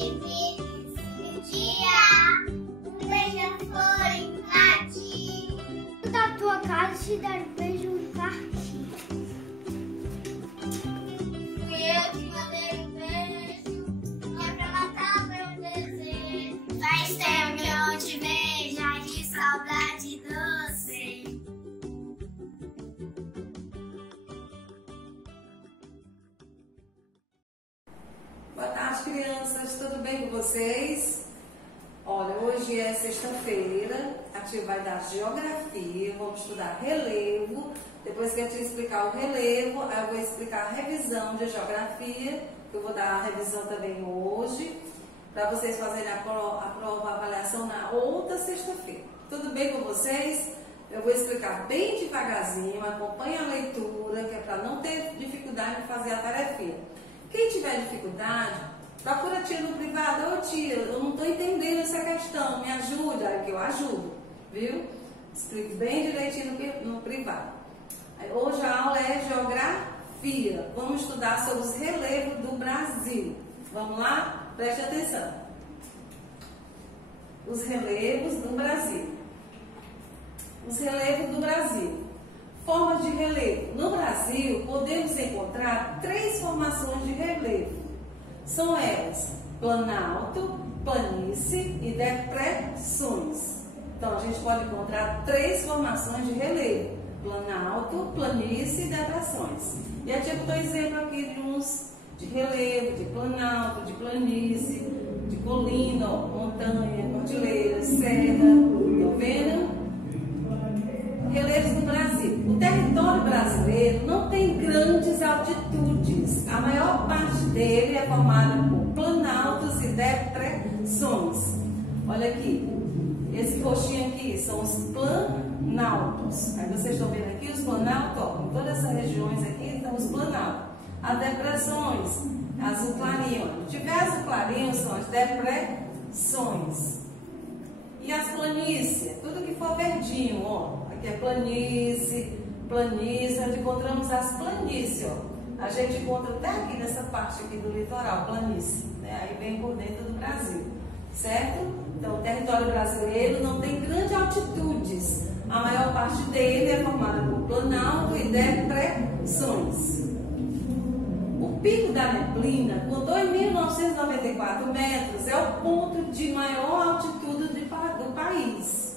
vive dia, um beija-flor partir. Da tua casa se dar um beijo partir. Fui eu que mandei um beijo, não é pra matar meu desejo. Faz tempo que eu não te vejo, ai que saudade doce. Boa tarde, crianças, tudo bem com vocês? Olha, hoje é sexta-feira, a tia vai dar geografia, vamos estudar relevo. Depois que a tia explicar o relevo, eu vou explicar a revisão de geografia, que eu vou dar a revisão também hoje, para vocês fazerem a prova, a avaliação na outra sexta-feira. Tudo bem com vocês? Eu vou explicar bem devagarzinho, acompanhe a leitura, que é para não ter dificuldade de fazer a tarefinha. Quem tiver dificuldade, procura a tia no privado. Ô tia, eu não estou entendendo essa questão, me ajude, aí que eu ajudo, viu? Explico bem direitinho no privado. Hoje a aula é geografia. Vamos estudar sobre os relevos do Brasil. Vamos lá? Preste atenção. Os relevos do Brasil. Os relevos do Brasil. Formas de relevo. No Brasil, podemos encontrar 3 formações de relevo. São elas: planalto, planície e depressões. Então, a gente pode encontrar 3 formações de relevo: planalto, planície e depressões. E a tia botou exemplo aqui de uns de relevo, de planalto, de planície, de colina, montanha, cordilheira, serra. Estão vendo? Relevos do Brasil. O território brasileiro não tem grandes altitudes. A maior parte dele é formada por planaltos e depressões. Olha aqui. Esse roxinho aqui são os planaltos. Aí vocês estão vendo aqui os planaltos, ó, em todas essas regiões aqui estão os planaltos. As depressões, azul clarinho. Se tiver azul clarinho, são as depressões. E as planícies, tudo que for verdinho, ó. Aqui é planície, onde encontramos as planícies, ó. A gente encontra até aqui nessa parte aqui do litoral, planície, né? Aí vem por dentro do Brasil, certo? Então, o território brasileiro não tem grandes altitudes. A maior parte dele é formada por planalto e depressões. O Pico da Neblina, com 2.994 metros, é o ponto de maior altitude do país.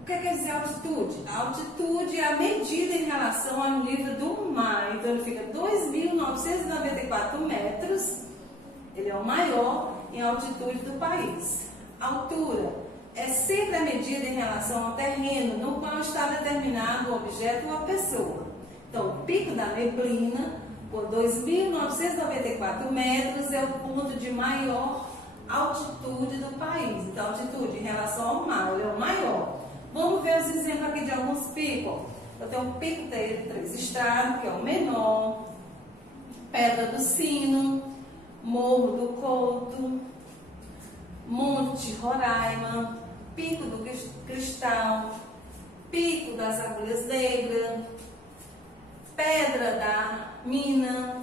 O que quer dizer altitude? A altitude é a medida em relação ao nível do mar. Então, ele fica 2.994 metros. Ele é o maior em altitude do país. A altura é sempre a medida em relação ao terreno no qual está determinado o objeto ou a pessoa. Então, o Pico da Neblina, por 2.994 metros, é o ponto de maior altitude do país. Então, altitude em relação ao mar, ele é o maior. Vamos ver os exemplos aqui de alguns picos. Eu tenho o Pico de Três Estradas, que é o menor, Pedra do Sino, Morro do Couto, Monte Roraima, Pico do Cristal, Pico das Agulhas Negras, Pedra da Mina,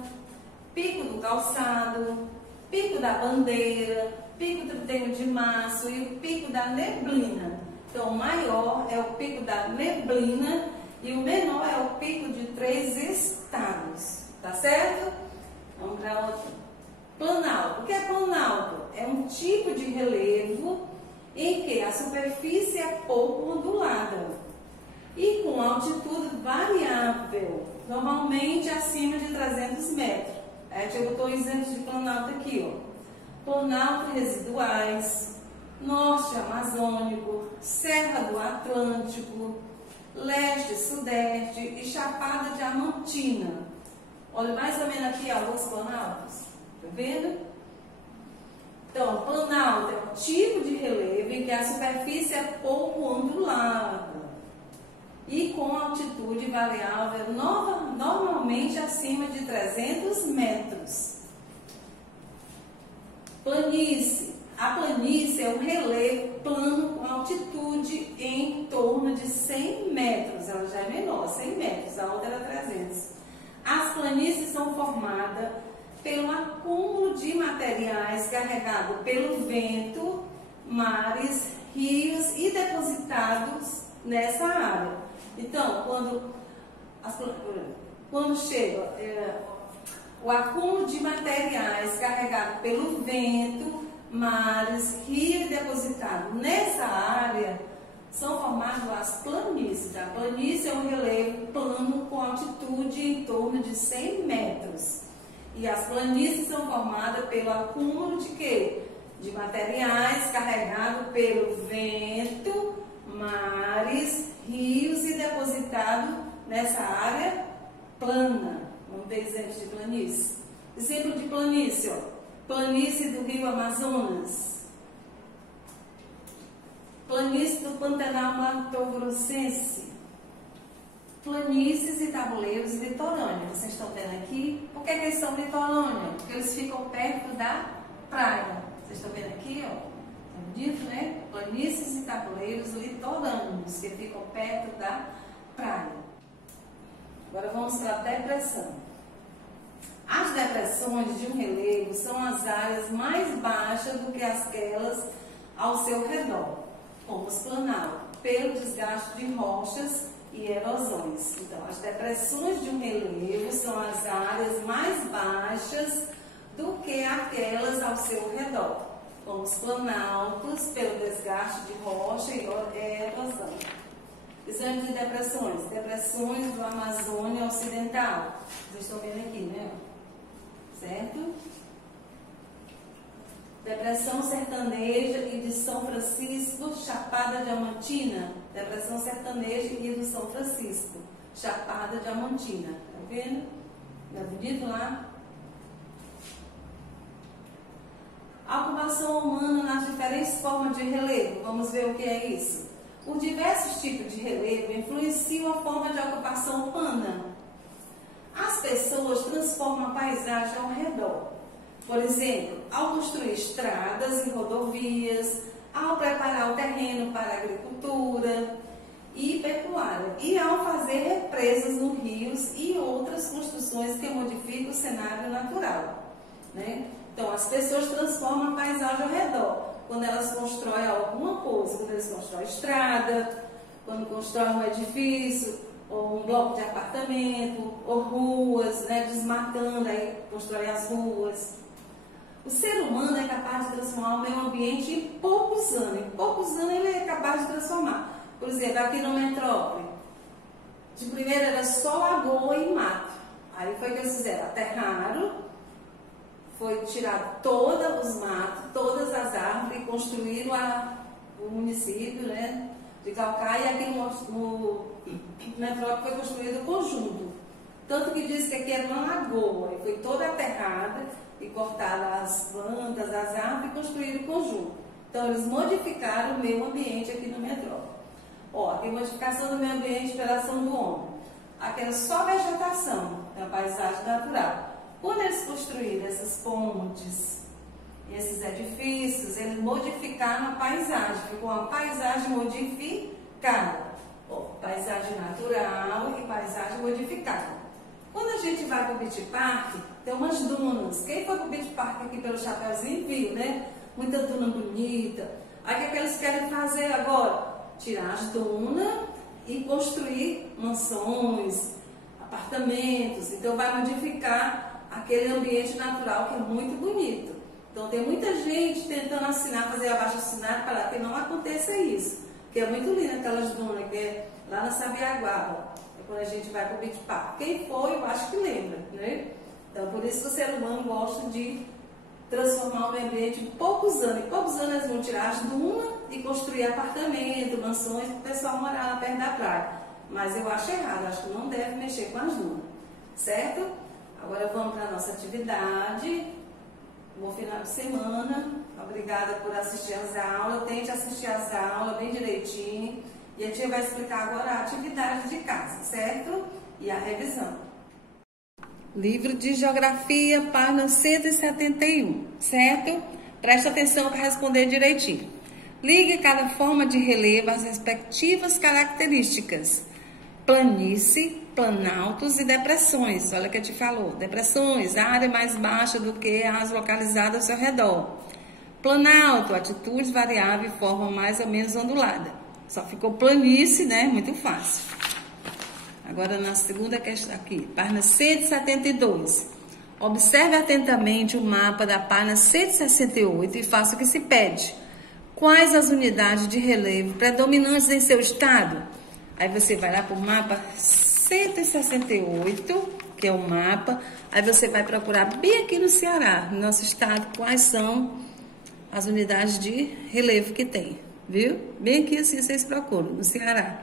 Pico do Calçado, Pico da Bandeira, Pico do Tenho de Março e o Pico da Neblina. Então, o maior é o Pico da Neblina e o menor é o Pico de Três Estados. Tá certo? Vamos para outro. Planalto. O que é planalto? É um tipo de relevo em que a superfície é pouco ondulada e com altitude variável, normalmente acima de 300 metros. A gente botou exemplos de planalto aqui, ó. Planalto residuais, norte amazônico, serra do Atlântico, leste, sudeste e chapada diamantina. Olha mais ou menos aqui alguns planaltos. Tá vendo? Então, planalto é um tipo de relevo em que a superfície é pouco ondulada e com altitude variável normalmente acima de 300 metros. Planície. A planície é um relevo plano com altitude em torno de 100 metros. Ela já é menor, 100 metros, a outra era 300. As planícies são formadas pelo acúmulo de materiais carregados pelo vento, mares, rios e depositados nessa área. Então, quando chega o acúmulo de materiais carregados pelo vento, mares, rios e depositados nessa área, são formadas as planícies. A planície é um relevo plano com altitude em torno de 100 metros. E as planícies são formadas pelo acúmulo de quê? De materiais carregados pelo vento, mares, rios e depositados nessa área plana. Vamos ver exemplos de planície. Exemplo de planície, ó. Planície do Rio Amazonas. Planície do Pantanal Mato-Grossense. Planícies e tabuleiros litorâneos. Vocês estão vendo aqui? Por que eles são litorâneos? Porque eles ficam perto da praia. Vocês estão vendo aqui, ó? Tá bonito, né? Planícies e tabuleiros litorâneos, que ficam perto da praia. Agora vamos para a depressão. As depressões de um relevo são as áreas mais baixas do que aquelas ao seu redor, como os planaltos, pelo desgaste de rochas e erosões. Então, as depressões de um relevo são as áreas mais baixas do que aquelas ao seu redor, como os planaltos, pelo desgaste de rocha e erosão. Exemplo de depressões. Depressões do Amazônia Ocidental. Vocês estão vendo aqui, né? Certo? Depressão sertaneja e de São Francisco, Chapada Diamantina. Depressão sertaneja e do São Francisco, Chapada Diamantina. Tá vendo? Tá bonito lá? A ocupação humana nas diferentes formas de relevo. Vamos ver o que é isso. Os diversos tipos de relevo influenciam a forma de ocupação humana. As pessoas transformam a paisagem ao redor. Por exemplo, ao construir estradas e rodovias, ao preparar o terreno para a agricultura e pecuária, e ao fazer represas nos rios e outras construções que modificam o cenário natural, né? Então, as pessoas transformam a paisagem ao redor. Quando elas constroem alguma coisa, quando eles constroem estrada, quando constroem um edifício, ou um bloco de apartamento, ou ruas, né, desmatando, aí constroem as ruas. O ser humano é capaz de transformar o meio ambiente em poucos anos. Em poucos anos ele é capaz de transformar. Por exemplo, aqui no Metrópole, de primeira era só lagoa e mato. Aí foi que eles fizeram, aterraram, foi tirar todos os matos, todas as árvores e construíram o município, né, de Calcaia, e aqui no Metrópole foi construído o conjunto. Tanto que diz que aqui era uma lagoa, e foi toda aterrada, e cortaram as plantas, as árvores e construíram o conjunto. Então eles modificaram o meio ambiente aqui no Metrópole. Ó, tem modificação do meio ambiente pela ação do homem. Aqui era só vegetação, é a paisagem natural. Quando eles construíram essas pontes, esses edifícios, eles modificaram a paisagem, ficou uma paisagem modificada. Ó, paisagem natural e paisagem modificada. Quando a gente vai para o Beach Park, tem umas dunas. Quem foi para o Beach Park aqui pelo Chapeuzinho viu, né? Muita duna bonita. Aí o que eles querem fazer agora? Tirar as dunas e construir mansões, apartamentos. Então vai modificar aquele ambiente natural que é muito bonito. Então tem muita gente tentando fazer abaixo-assinado para que não aconteça isso. Que é muito lindo aquelas dunas que é lá na Sabiaguaba, é quando a gente vai para o Beach Park. Quem foi, eu acho que lembra, né? Então por isso que o ser humano gosta de transformar o meio ambiente em poucos anos. Em poucos anos eles vão tirar as dunas e construir apartamentos, mansões, para o pessoal morar lá perto da praia. Mas eu acho errado, acho que não deve mexer com as dunas, certo? Agora vamos para a nossa atividade. Bom final de semana. Obrigada por assistir às aulas. Tente assistir às aulas bem direitinho. E a tia vai explicar agora a atividade de casa, certo? E a revisão. Livro de Geografia, página 171, certo? Preste atenção para responder direitinho. Ligue cada forma de relevo às respectivas características. Planície, planaltos e depressões. Olha o que eu te falou. Depressões, área mais baixa do que as localizadas ao seu redor. Planalto, atitudes variáveis e forma mais ou menos ondulada. Só ficou planície, né? Muito fácil. Agora na segunda questão aqui, página 172. Observe atentamente o mapa da página 168 e faça o que se pede. Quais as unidades de relevo predominantes em seu estado? Aí você vai lá para o mapa 168, que é o mapa. Aí você vai procurar bem aqui no Ceará, no nosso estado, quais são as unidades de relevo que tem, viu? Bem aqui assim vocês procuram, no Ceará.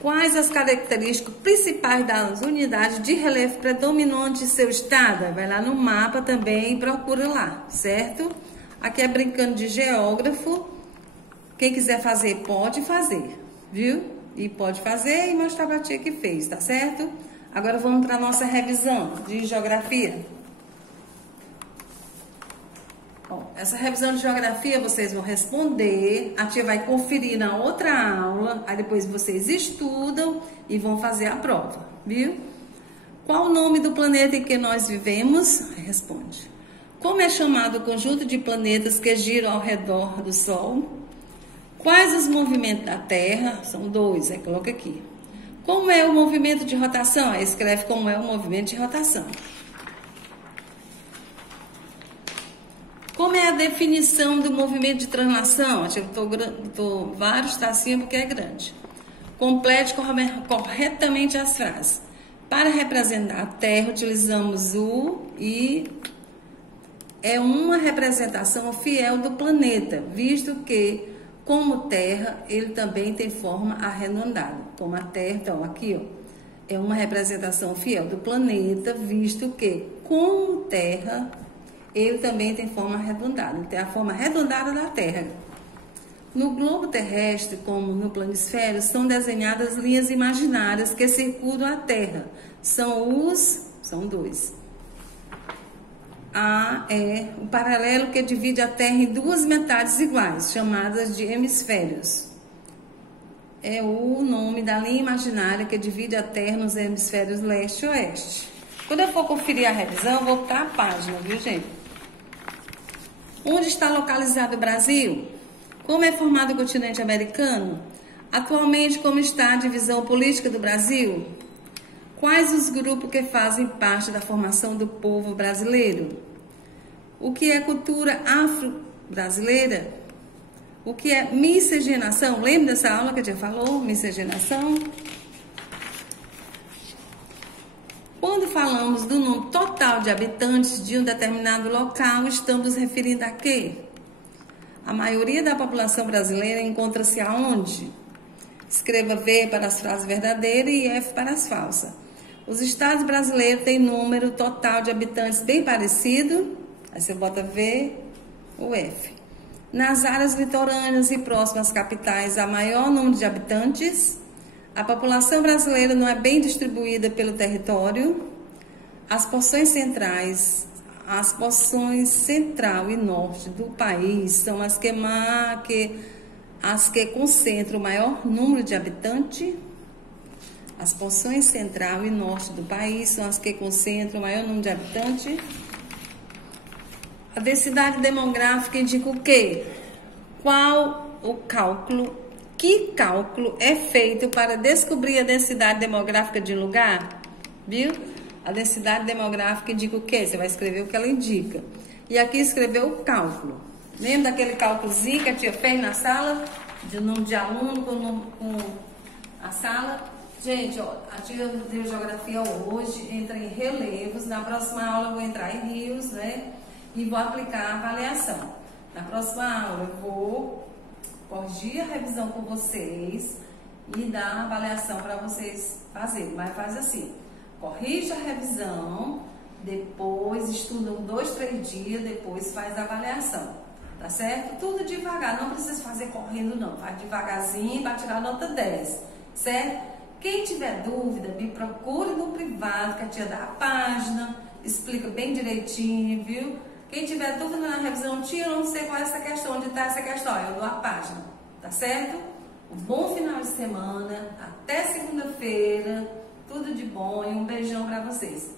Quais as características principais das unidades de relevo predominante em seu estado? Vai lá no mapa também e procura lá, certo? Aqui é brincando de geógrafo. Quem quiser fazer, pode fazer, viu? E pode fazer e mostrar pra tia que fez, tá certo? Agora vamos para a nossa revisão de geografia. Bom, essa revisão de geografia vocês vão responder, a tia vai conferir na outra aula, aí depois vocês estudam e vão fazer a prova, viu? Qual o nome do planeta em que nós vivemos? Responde. Como é chamado o conjunto de planetas que giram ao redor do Sol? Quais os movimentos da Terra? São 2, aí coloca aqui. Como é o movimento de rotação? Aí escreve como é o movimento de rotação. Como é a definição do movimento de translação? Eu estou vários tracinhos porque é grande. Complete corretamente as frases. Para representar a Terra, utilizamos o e é uma representação fiel do planeta, visto que, como Terra, ele também tem forma arredondada. Como a Terra, então aqui, ó, é uma representação fiel do planeta, visto que, como Terra, ele também tem forma arredondada. Ele tem a forma arredondada da Terra. No globo terrestre, como no planisfério, são desenhadas linhas imaginárias que circundam a Terra. São 2. A é o paralelo que divide a Terra em 2 metades iguais, chamadas de hemisférios. É o nome da linha imaginária que divide a Terra nos hemisférios leste e oeste. Quando eu for conferir a revisão, eu vou botar a página, viu, gente? Onde está localizado o Brasil? Como é formado o continente americano? Atualmente, como está a divisão política do Brasil? Quais os grupos que fazem parte da formação do povo brasileiro? O que é cultura afro-brasileira? O que é miscigenação? Lembra dessa aula que a gente falou? Miscigenação. Quando falamos do número total de habitantes de um determinado local, estamos referindo a quê? A maioria da população brasileira encontra-se aonde? Escreva V para as frases verdadeiras e F para as falsas. Os estados brasileiros têm número total de habitantes bem parecido, aí você bota V ou F. Nas áreas litorâneas e próximas às capitais, há maior número de habitantes. A população brasileira não é bem distribuída pelo território. As porções central e norte do país são as que concentram o maior número de habitantes. As porções central e norte do país são as que concentram o maior número de habitantes. A densidade demográfica indica o quê? Qual o cálculo? Que cálculo é feito para descobrir a densidade demográfica de um lugar? Viu? A densidade demográfica indica o quê? Você vai escrever o que ela indica. E aqui escreveu o cálculo. Lembra daquele cálculozinho que a tia fez na sala? De número de aluno com a sala? Gente, ó, a tia deu geografia hoje, entra em relevos. Na próxima aula eu vou entrar em rios, né? E vou aplicar a avaliação. Na próxima aula eu vou corrigir a revisão com vocês e dar a avaliação para vocês fazerem. Mas faz assim, corrige a revisão, depois estudam 2, 3 dias, depois faz a avaliação, tá certo? Tudo devagar, não precisa fazer correndo não, faz devagarzinho para tirar nota 10, certo? Quem tiver dúvida, me procure no privado, que a tia dá a página, explica bem direitinho, viu? Quem tiver dúvida na revisão, tia, eu não sei qual é essa questão, onde está essa questão, eu dou a página, tá certo? Um bom final de semana, até segunda-feira, tudo de bom e um beijão para vocês.